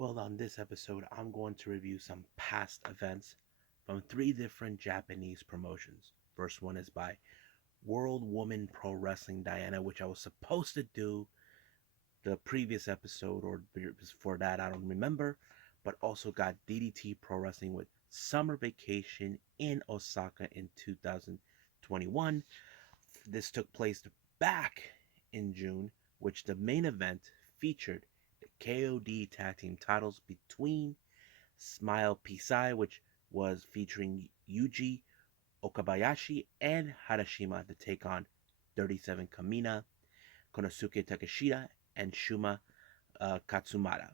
Well, on this episode, I'm going to review some past events from three different Japanese promotions. First one is by World Woman Pro Wrestling Diana, which I was supposed to do the previous episode or before that, I don't remember, but also got DDT Pro Wrestling with Summer Vacation in Osaka in 2021. This took place back in June, which the main event featured the KOD tag team titles between Smile Pisai, which was featuring Yuji Okabayashi and Harashima to take on 37 Kamina, Konosuke Takeshita, and Shuma Katsumata.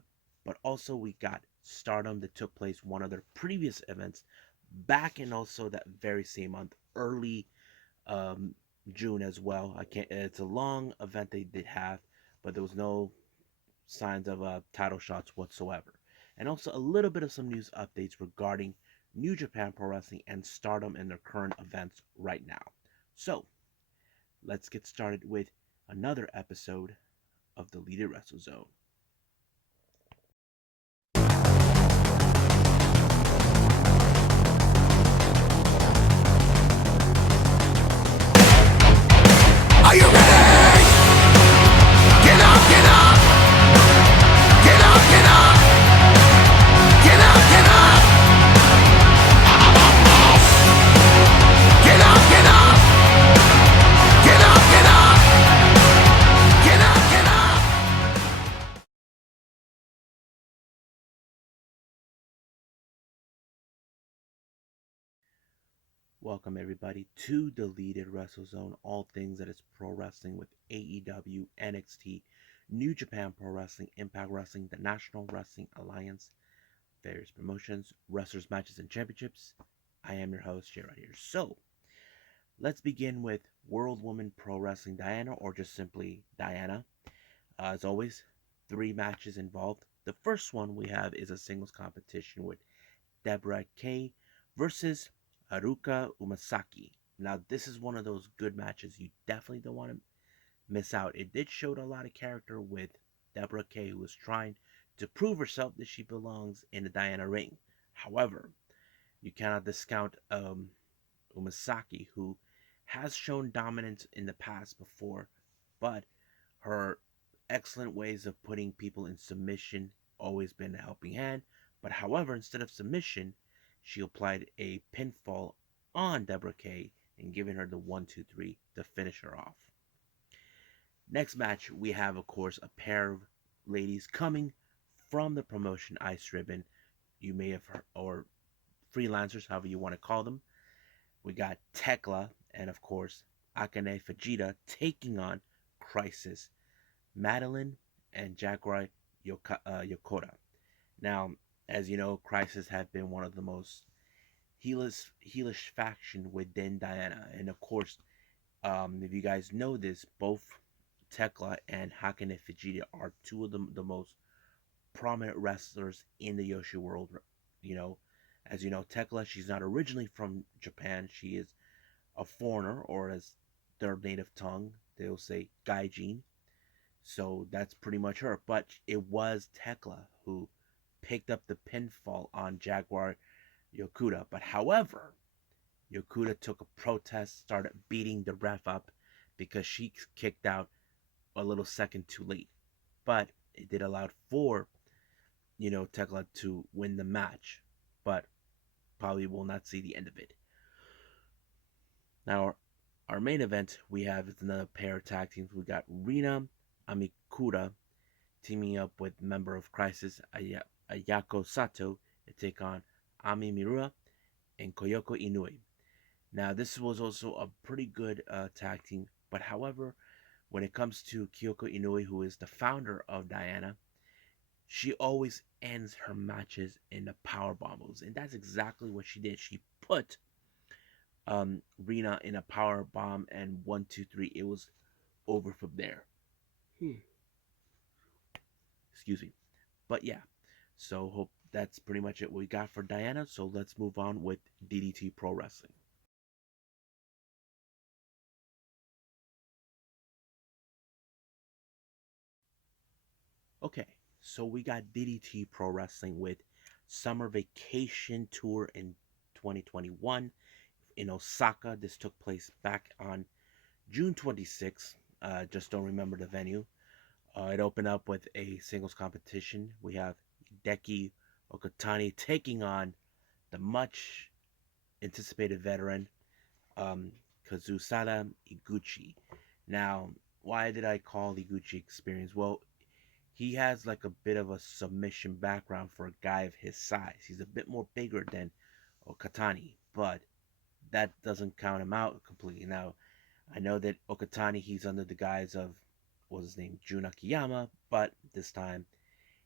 But also we got Stardom that took place one of their previous events back in also that very same month, early um, June as well. I can't. It's a long event they did have, but there was no signs of title shots whatsoever. And also a little bit of some news updates regarding New Japan Pro Wrestling and Stardom and their current events right now. So let's get started with another episode of the Leader Wrestle Zone. Are you ready? Get up, get up! Get up, get up! Get up, get up! Get up, get up! Get up, get up! Get up, get up! Welcome everybody to Deleted Wrestle Zone, all things that is pro wrestling with AEW, NXT, New Japan Pro Wrestling, Impact Wrestling, the National Wrestling Alliance, various promotions, wrestlers, matches, and championships. I am your host, Jay right here. So, let's begin with World Woman Pro Wrestling Diana, or just simply Diana. As always, three matches involved. The first one we have is a singles competition with Deborah Kay versus Haruka Umasaki. Now, this is one of those good matches you definitely don't want to miss out. It did show a lot of character with Deborah Kay, who was trying to prove herself that she belongs in the Diana ring. However, you cannot discount Umasaki, who has shown dominance in the past before, but her excellent ways of putting people in submission always been a helping hand. But however, instead of submission, she applied a pinfall on Deborah Kay and giving her the 1-2-3 to finish her off. Next match, we have, of course, a pair of ladies coming from the promotion Ice Ribbon. You may have heard, or freelancers, however you want to call them. We got Tekla and, of course, Akane Fujita taking on Crisis, Madeline, and Jaguar Yokota. Now, as you know, Crisis have been one of the most heelish faction within Diana. And of course, if you guys know this, both Tekla and Hakane Fujita are two of the most prominent wrestlers in the Yoshi world. You know, as you know, Tekla, she's not originally from Japan. She is a foreigner, or as their native tongue, they'll say Gaijin. So that's pretty much her. But it was Tekla who picked up the pinfall on Jaguar Yokuda. But however, Yokuda took a protest, started beating the ref up because she kicked out a little second too late. But it did allow for, Tekla to win the match. But probably will not see the end of it. Now, our main event we have is another pair of tag teams. We got Rina Amikura teaming up with member of Crisis Ayako Sato to take on Ami Miura and Koyoko Inoue. Now, this was also a pretty good tag team, but however, when it comes to Kyoko Inoue, who is the founder of Diana, she always ends her matches in the power bombs, and that's exactly what she did. She put Rina in a power bomb, and 1, 2, 3, it was over from there. Excuse me. But yeah, so hope that's pretty much it we got for Diana. So let's move on with DDT Pro Wrestling. Okay, So we got DDT Pro Wrestling with Summer Vacation Tour in 2021 in Osaka. This took place back on June 26th. Just don't remember the venue. It opened up with a singles competition. We have Hideki Okatani taking on the much anticipated veteran Kazusada Iguchi. Now, why did I call the Iguchi experience? Well, he has like a bit of a submission background for a guy of his size. He's a bit more bigger than Okatani, but that doesn't count him out completely. Now, I know that Okatani, he's under the guise of, what was his name, Jun Akiyama, but this time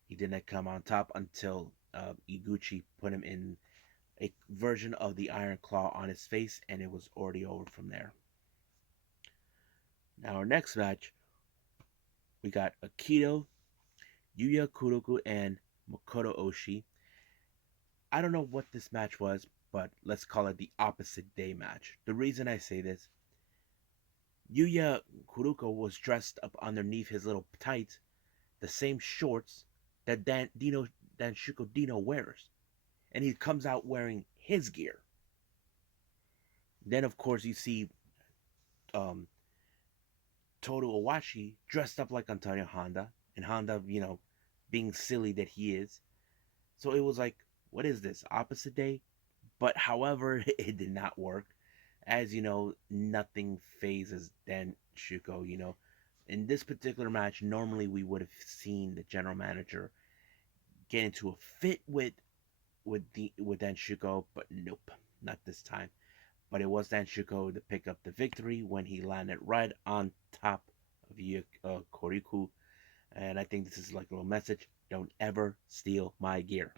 he didn't come on top until Iguchi put him in a version of the Iron Claw on his face, and it was already over from there. Now, our next match, we got Akito, Yuya Kuroku, and Makoto Oshii. I don't know what this match was, but let's call it the opposite day match. The reason I say this, Yuya Kuroku was dressed up underneath his little tights, the same shorts that Danshuko Dino wears. And he comes out wearing his gear. Then, of course, you see um, Toru Owashi dressed up like Antonio Honda, and Honda, being silly that he is. So it was like, what is this? Opposite day? But however, it did not work. As you know, nothing phases Dan Shuko, In this particular match, normally we would have seen the general manager get into a fit with Dan Shuko, but nope, not this time. But it was Dan Shuko to pick up the victory when he landed right on top of Hokoriku. And I think this is like a little message. Don't ever steal my gear.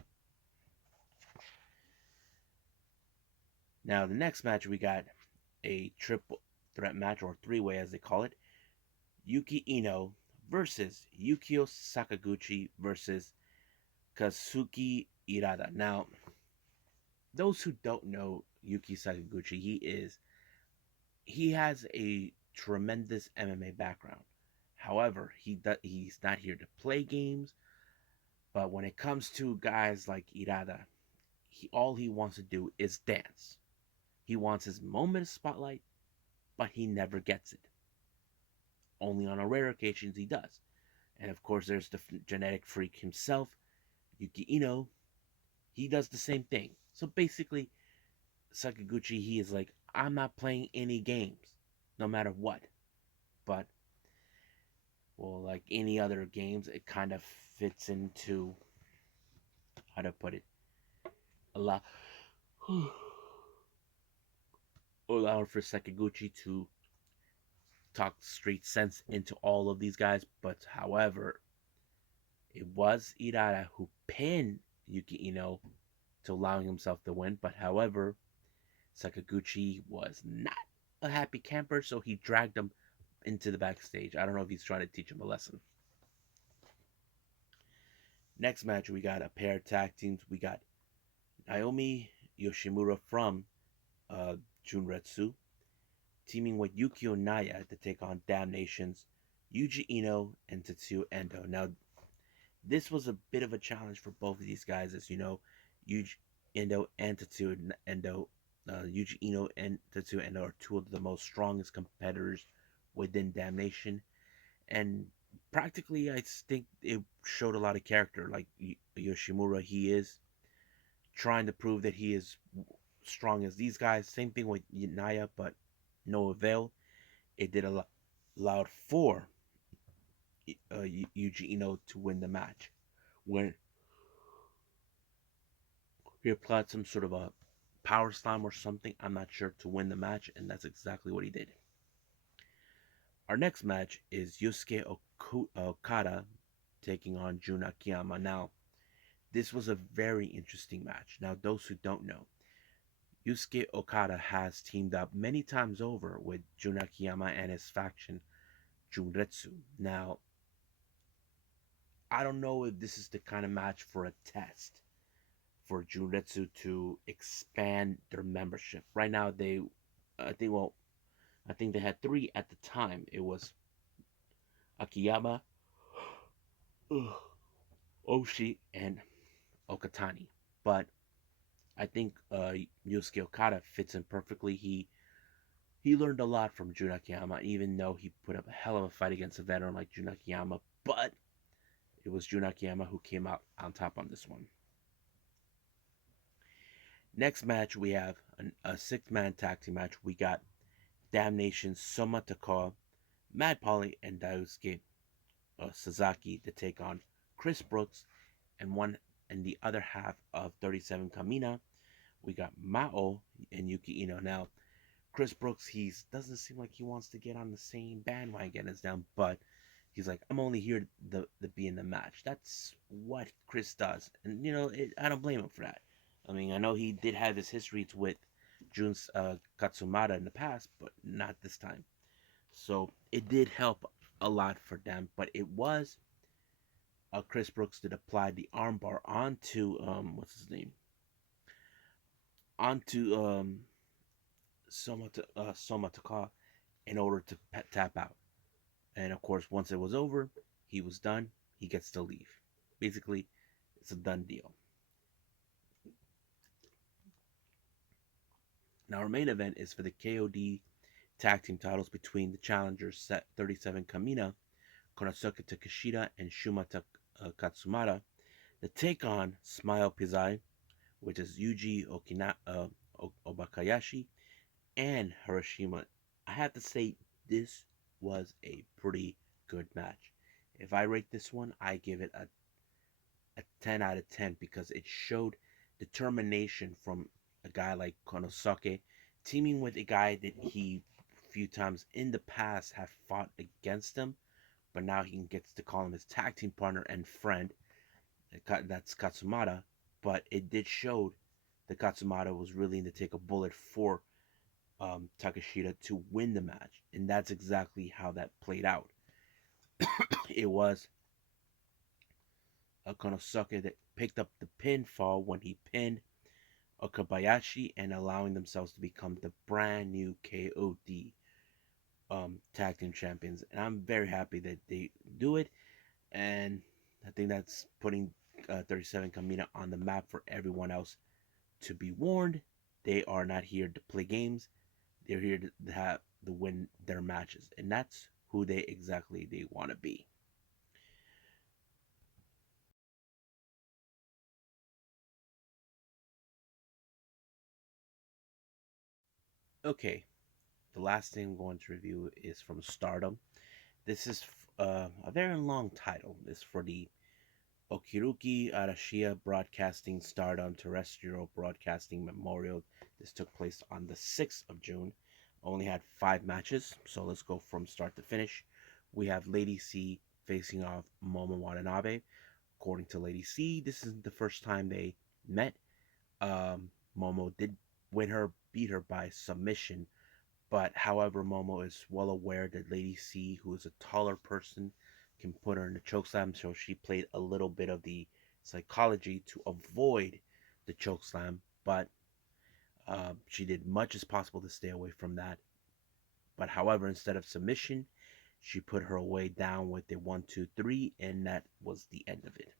Now, the next match, we got a triple threat match, or three-way as they call it. Yuki Ino versus Yukio Sakaguchi versus Kazuki Irada. Now, those who don't know Yuki Sakaguchi, he has a tremendous MMA background. However, he's not here to play games. But when it comes to guys like Irada, all he wants to do is dance. He wants his moment of spotlight, but he never gets it. Only on a rare occasions he does. And of course, there's the genetic freak himself, Yuki Ino. He does the same thing. So basically, Sakaguchi, he is like, I'm not playing any games, no matter what. But, well, like any other games, it kind of fits into, how to put it, allow for Sakaguchi to talk straight sense into all of these guys. But however, it was Irada who pinned Yuki Ino to allowing himself to win. But however, Sakaguchi was not a happy camper, so he dragged him into the backstage. I don't know if he's trying to teach him a lesson. Next match, we got a pair of tag teams. We got Naomi Yoshimura from Junretsu teaming with Yukio Naya to take on Damnation's Yuji Ino and Tetsuya Endo. Now, this was a bit of a challenge for both of these guys, as you know, Yuji Endo and Tetsuya Endo. Yuji Ino and Tetsuya Endo are two of the most strongest competitors within Damnation, and practically, I think it showed a lot of character. Like Yoshimura, he is trying to prove that he is strong as these guys. Same thing with Naya, but no avail. It did allowed for Yuji Ino to win the match. When he applied some sort of a power slam or something, I'm not sure, to win the match, and that's exactly what he did. Our next match is Yusuke Okada taking on Jun Akiyama. Now, this was a very interesting match. Now, those who don't know, Yusuke Okada has teamed up many times over with Jun Akiyama and his faction, Junretsu. Now, I don't know if this is the kind of match for a test for Junretsu to expand their membership. Right now, I think they had 3 at the time. It was Akiyama, Oshi and Okatani. But I think Yusuke Okada fits in perfectly. He learned a lot from Jun Akiyama, even though he put up a hell of a fight against a veteran like Jun Akiyama. But it was Jun Akiyama who came out on top on this one. Next match, we have a six-man tag team match. We got Damnation Soma Takao, Mad Polly, and Daisuke Sasaki to take on Chris Brooks and the other half of 37 Kamina. We got Mao and Yuki Ino. Now, Chris Brooks, he doesn't seem like he wants to get on the same bandwagon as them, but he's like, I'm only here to be in the match. That's what Chris does, and I don't blame him for that. I mean, I know he did have his histories with Jun Katsumata in the past, but not this time. So it did help a lot for them, but it was Chris Brooks that applied the armbar onto what's his name, onto Soma Taka in order to tap out. And of course, once it was over, he was done. He gets to leave. Basically, it's a done deal. Now, our main event is for the KOD tag team titles between the challengers Set 37 Kamina, Konosuke Takeshita, and Shuma Katsumata to take on Smile Pizai, which is Yuji Obakayashi, and Hiroshima. I have to say, this was a pretty good match. If I rate this one, I give it a 10 out of 10 because it showed determination from a guy like Konosuke teaming with a guy that he a few times in the past have fought against him, but now he gets to call him his tag team partner and friend. That's Katsumata, but it did show that Katsumata was willing to take a bullet for Takeshita to win the match, and that's exactly how that played out. It was Konosuke that picked up the pinfall when he pinned Okabayashi and allowing themselves to become the brand new KOD tag team champions. And I'm very happy that they do it, and I think that's putting 37 Kamina on the map for everyone else to be warned. They are not here to play games. They're here to have to win their matches, and that's who they want to be. Okay, the last thing I'm going to review is from Stardom. This is a very long title. It's for the Hokoriku Arashi Broadcasting Stardom Terrestrial Broadcasting Memorial. This took place on the 6th of June. Only had 5 matches, so let's go from start to finish. We have Lady C facing off Momo Watanabe. According to Lady C, this is the first time they met. Momo did beat her by submission, but however, Momo is well aware that Lady C, who is a taller person, can put her in the chokeslam, so she played a little bit of the psychology to avoid the chokeslam, but she did much as possible to stay away from that. But however, instead of submission, she put her away down with a 1-2-3, and that was the end of it.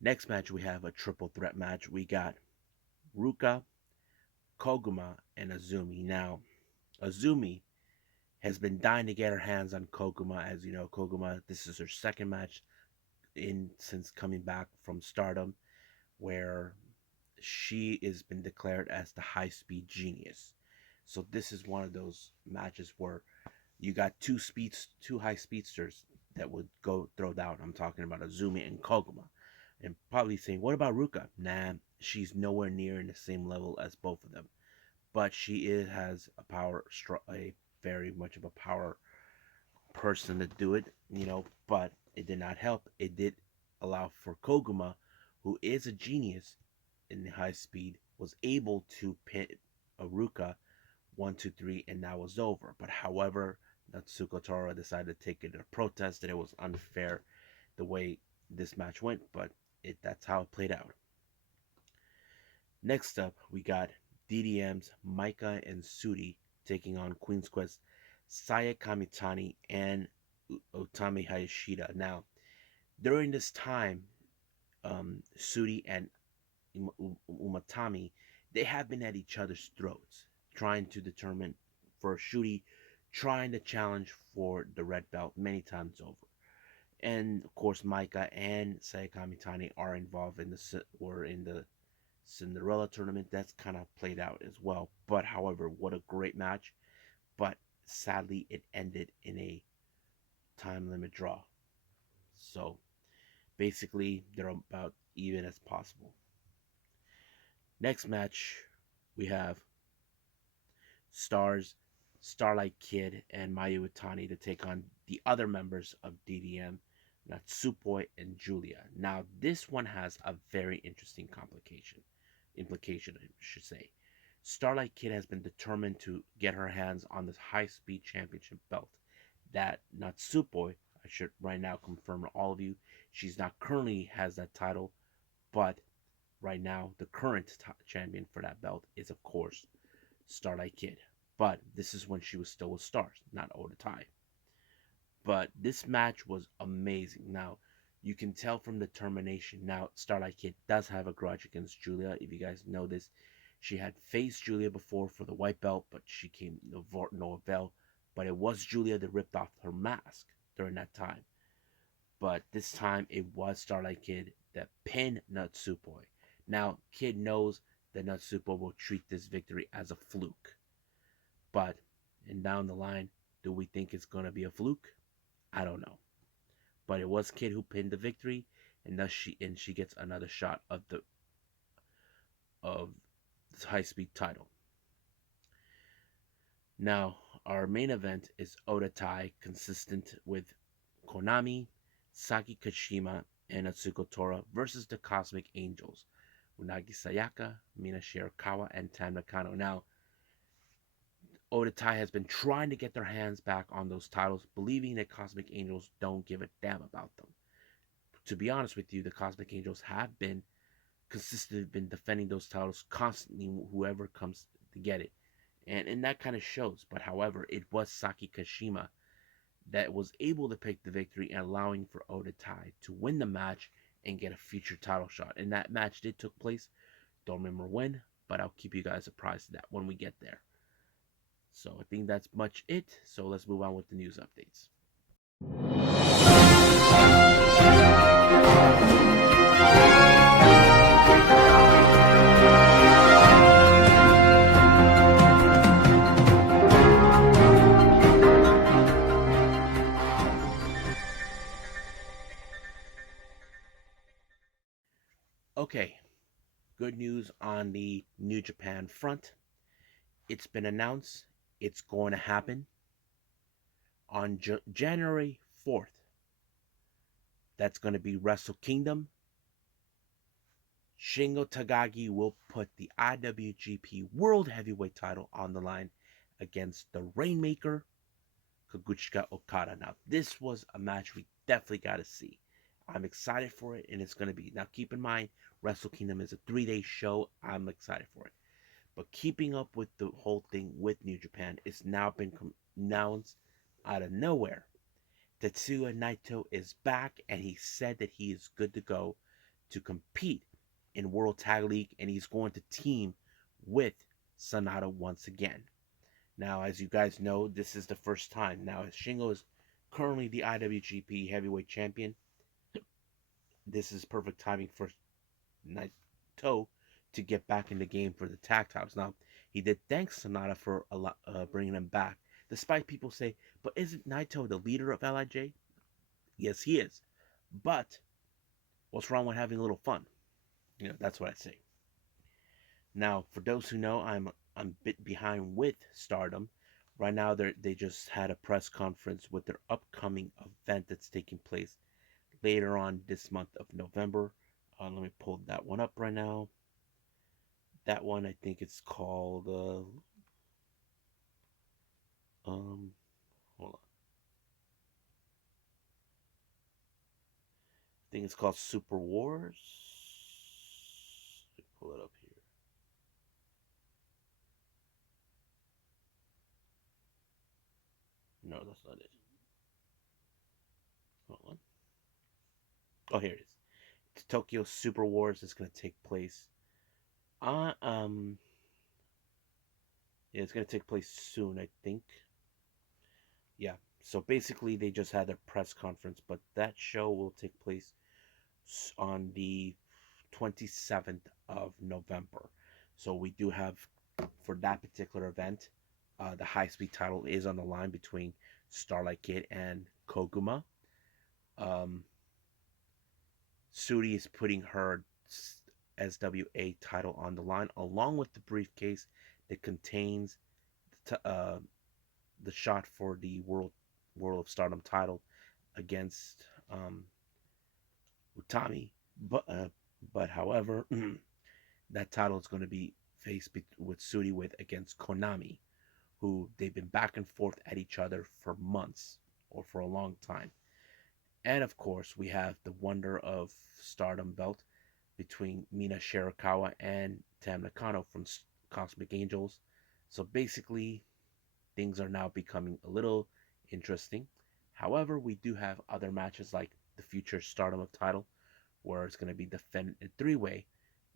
Next match, we have a triple threat match. We got Ruka, Koguma, and Azumi. Now, Azumi has been dying to get her hands on Koguma. As you know, Koguma, this is her second match since coming back from Stardom, where she has been declared as the high speed genius. So this is one of those matches where you got two high speedsters that would go throw down. I'm talking about Azumi and Koguma. And probably saying, what about Ruka? Nah, she's nowhere near in the same level as both of them. But has a very much of a power person to do it, but it did not help. It did allow for Koguma, who is a genius in the high speed, was able to pin Aruka 1-2-3, and that was over. But however, Natsuko Tora decided to take it to protest that it was unfair the way this match went, but that's how it played out. Next up, we got DDM's Maika and Sudi taking on Queen's Quest Saya Kamitani and Utami Hayashida. Now, During this time, Suri and Umatami, they have been at each other's throats, trying to determine for Shuri, trying to challenge for the red belt many times over. And of course, Maika and Sayaka Mitani are involved in the Cinderella tournament. That's kind of played out as well. But however, what a great match! But sadly, it ended in a time limit draw. So basically, they're about even as possible. Next match, we have Stars, Starlight Kid, and Mayu Itani to take on the other members of DDM, Natsupoi and Julia. Now, this one has a very interesting implication, I should say. Starlight Kid has been determined to get her hands on this high speed championship belt that Natsupoi, I should right now confirm to all of you, she's not currently has that title, but right now the current champion for that belt is of course Starlight Kid. But this is when she was still with Stars, not Oda Tai. But this match was amazing. Now, you can tell from the termination. Now, Starlight Kid does have a grudge against Julia. If you guys know this, she had faced Julia before for the white belt, but she came no avail. But it was Julia that ripped off her mask during that time. But this time, it was Starlight Kid that pinned Natsupoi. Now, Kid knows that Natsupoi will treat this victory as a fluke. But, and down the line, do we think it's going to be a fluke? I don't know. But it was Kid who pinned the victory, and thus she gets another shot of the high speed title. Now, our main event is Oda Tai, consistent with Konami, Saki Kashima, and Atsuko Tora versus the Cosmic Angels, Unagi Sayaka, Mina Shirakawa, and Tam Nakano. Now, Oda Tai has been trying to get their hands back on those titles, believing that Cosmic Angels don't give a damn about them. To be honest with you, the Cosmic Angels have been consistently been defending those titles constantly, whoever comes to get it. And that kind of shows. But however, it was Saki Kashima that was able to pick the victory and allowing for Oda Tai to win the match and get a future title shot. And that match did took place. Don't remember when, but I'll keep you guys apprised of that when we get there. So I think that's much it. So let's move on with the news updates. Okay, good news on the New Japan front. It's been announced it's going to happen on January 4th. That's going to be Wrestle Kingdom. Shingo Takagi will put the IWGP World Heavyweight title on the line against the Rainmaker, Kazuchika Okada. Now, this was a match we definitely got to see. I'm excited for it, and it's going to be. Now, keep in mind, Wrestle Kingdom is a 3-day show. I'm excited for it. But keeping up with the whole thing with New Japan, it's now been announced out of nowhere. Tetsuya Naito is back, and he said that he is good to go to compete in World Tag League, and he's going to team with Sanada once again. Now, as you guys know, this is the first time. Now, as Shingo is currently the IWGP Heavyweight Champion, this is perfect timing for Naito to get back in the game for the tag titles. Now, he did thank Sanada for bringing him back, despite people say, but isn't Naito the leader of LIJ? Yes, he is. But what's wrong with having a little fun? That's what I say. Now, for those who know, I'm a bit behind with Stardom. Right now, they just had a press conference with their upcoming event that's taking place later on this month of November. Let me pull that one up right now. That one, I think it's called, hold on. I think it's called Super Wars. Let me pull it up here. No, that's not it. Hold on. Oh, here it is. It's Tokyo Super Wars is going to take place. Uh, um, yeah, it's going to take place soon, I think. Yeah. So basically, they just had their press conference, but that show will take place on the 27th of November. So we do have, for that particular event, the high speed title is on the line between Starlight Kid and Koguma. Um, Sudi is putting her SWA title on the line along with the briefcase that contains the shot for the World of Stardom title against Utami. But however, that title is going to be faced with Sudi with against Konami, who they've been back and forth at each other for months or for a long time. And of course, we have the Wonder of Stardom belt between Mina Shirakawa and Tam Nakano from Cosmic Angels. So basically, things are now becoming a little interesting. However, we do have other matches like the future Stardom of title, where it's going to be defended in three-way.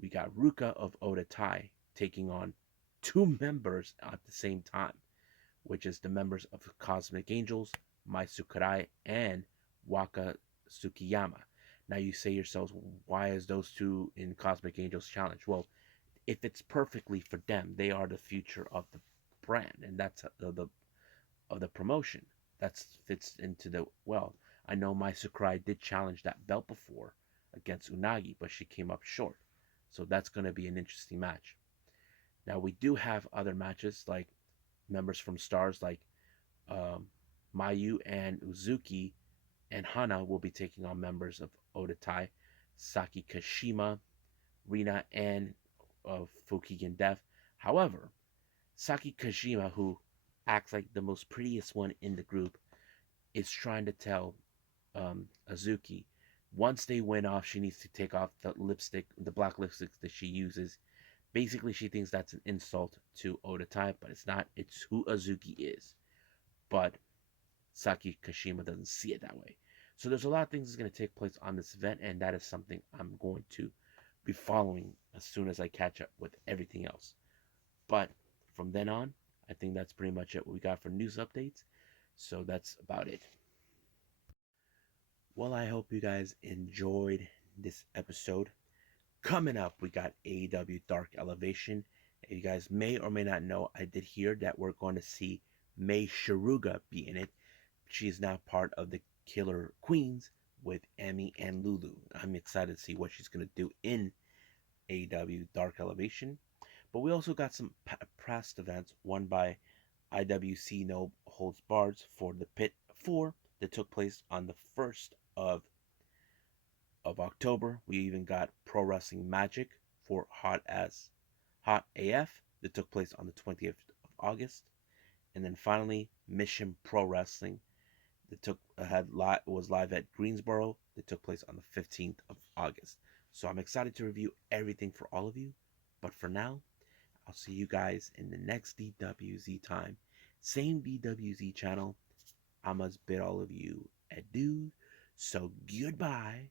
We got Ruka of Oda Tai taking on two members at the same time, which is the members of Cosmic Angels, Mai Sakurai and Waka Tsukiyama. Now you say yourselves, why is those two in Cosmic Angels challenge? Well, if it's perfectly for them, they are the future of the brand, and that's the of the promotion. That fits into the well. I know Mai Sakurai did challenge that belt before against Unagi, but she came up short. So that's going to be an interesting match. Now we do have other matches like members from Stars like um, Mayu and Uzuki and Hana will be taking on members of Odatai, Saki Kashima, Rina, and Fukigen Death. However, Saki Kashima, who acts like the most prettiest one in the group, is trying to tell Azuki once they win off, she needs to take off the lipstick, the black lipstick that she uses. Basically, she thinks that's an insult to Odatai, but it's not. It's who Azuki is. But Saki Kashima doesn't see it that way. So there's a lot of things that's going to take place on this event, and that is something I'm going to be following as soon as I catch up with everything else. But from then on, I think that's pretty much it what we got for news updates. So that's about it. Well, I hope you guys enjoyed this episode. Coming up, we got AEW Dark Elevation. You guys may or may not know, I did hear that we're going to see Mei Shiruga be in it. She is now part of the Killer Queens with Emmy and Lulu. I'm excited to see what she's going to do in AEW Dark Elevation. But we also got some past events won by IWC No Holds Barred for the Pit 4 that took place on the 1st of October. We even got Pro Wrestling Magic for Hot AF that took place on the 20th of August. And then finally, Mission Pro Wrestling that was live at Greensboro that took place on the 15th of August. So I'm excited to review everything for all of you. But for now, I'll see you guys in the next DWZ time. Same DWZ channel. I must bid all of you adieu. So goodbye.